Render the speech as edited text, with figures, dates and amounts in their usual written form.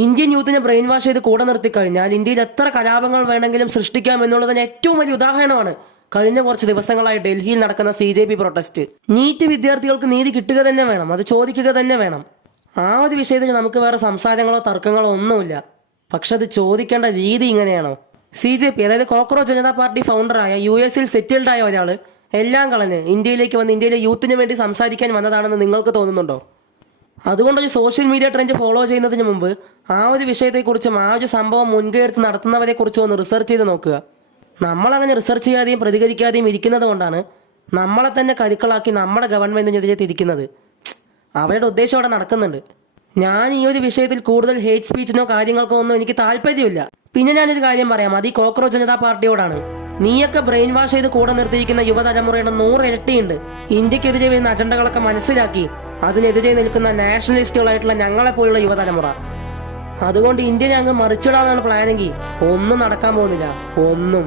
Indian യൂത്തിനെ brain wash ചെയ്ത് കൂടെ നിർത്തി കഴിഞ്ഞാൽ ഇന്ത്യയിൽ എത്ര കലാപങ്ങൾ വേണമെങ്കിലും സൃഷ്ടിക്കാം എന്നുള്ളതിന് ഏറ്റവും വലിയ ഉദാഹരണമാണ് കഴിഞ്ഞ കുറച്ച് ദിവസങ്ങളായി ഡൽഹിയിൽ നടക്കുന്ന CJP പ്രൊട്ടസ്റ്റ്. നീറ്റ് വിദ്യാർത്ഥികൾക്ക് നീതി കിട്ടുക തന്നെ വേണം, അത് ചോദിക്കുക തന്നെ വേണം. ആ ഒരു വിഷയത്തിൽ നമുക്ക് വേറെ സംസാരങ്ങളോ തർക്കങ്ങളോ ഒന്നുമില്ല. പക്ഷെ അത് ചോദിക്കേണ്ട രീതി ഇങ്ങനെയാണോ? CJP അതായത് കോക്രോച്ച് ജനതാ പാർട്ടി ഫൗണ്ടറായ US സെറ്റിൽഡ് ആയ ഒരാൾ എല്ലാം കളഞ്ഞ് ഇന്ത്യയിലേക്ക് വന്ന് ഇന്ത്യയിലെ യൂത്തിന് വേണ്ടി സംസാരിക്കാൻ വന്നതാണെന്ന് നിങ്ങൾക്ക് തോന്നുന്നുണ്ടോ? അതുകൊണ്ട് ഒരു സോഷ്യൽ മീഡിയ ട്രെൻഡ് ഫോളോ ചെയ്യുന്നതിന് മുമ്പ് ആ ഒരു വിഷയത്തെക്കുറിച്ചും ആ ഒരു സംഭവം മുൻകൈ എടുത്ത് നടത്തുന്നവരെക്കുറിച്ചും ഒന്ന് റിസർച്ച് ചെയ്ത് നോക്കുക. നമ്മളങ്ങനെ റിസർച്ച് ചെയ്യാതെയും പ്രതികരിക്കാതെയും ഇരിക്കുന്നത് കൊണ്ടാണ് നമ്മളെ തന്നെ കരുക്കളാക്കി നമ്മുടെ ഗവൺമെൻറ്റിനെതിരെ തിരിക്കുന്നത്. അവരുടെ ഉദ്ദേശം അവിടെ നടക്കുന്നുണ്ട്. ഞാൻ ഈ ഒരു വിഷയത്തിൽ കൂടുതൽ ഹേറ്റ് സ്പീച്ചിനോ കാര്യങ്ങൾക്കോ ഒന്നും എനിക്ക് താല്പര്യമില്ല. പിന്നെ ഞാനൊരു കാര്യം പറയാം, അത് ഈ കോക്രോച്ച് ജനതാ പാർട്ടിയോടാണ്. നീയൊക്കെ ബ്രെയിൻ വാഷ് ചെയ്ത് കൂടെ നിർത്തിയിരിക്കുന്ന യുവതലമുറയുടെ 100 ഇരട്ടിയുണ്ട്. ഇന്ത്യക്കെതിരെ വരുന്ന അജണ്ടകളൊക്കെ മനസ്സിലാക്കി അതിനെതിരെ നിൽക്കുന്ന നാഷണലിസ്റ്റുകളായിട്ടുള്ള ഞങ്ങളെപ്പോലുള്ള യുവതലമുറ. അതുകൊണ്ട് ഇന്ത്യനെ അങ്ങ് മറിച്ചിടാന്നാണ് പ്ലാനെങ്കിൽ ഒന്നും നടക്കാൻ പോകുന്നില്ല, ഒന്നും.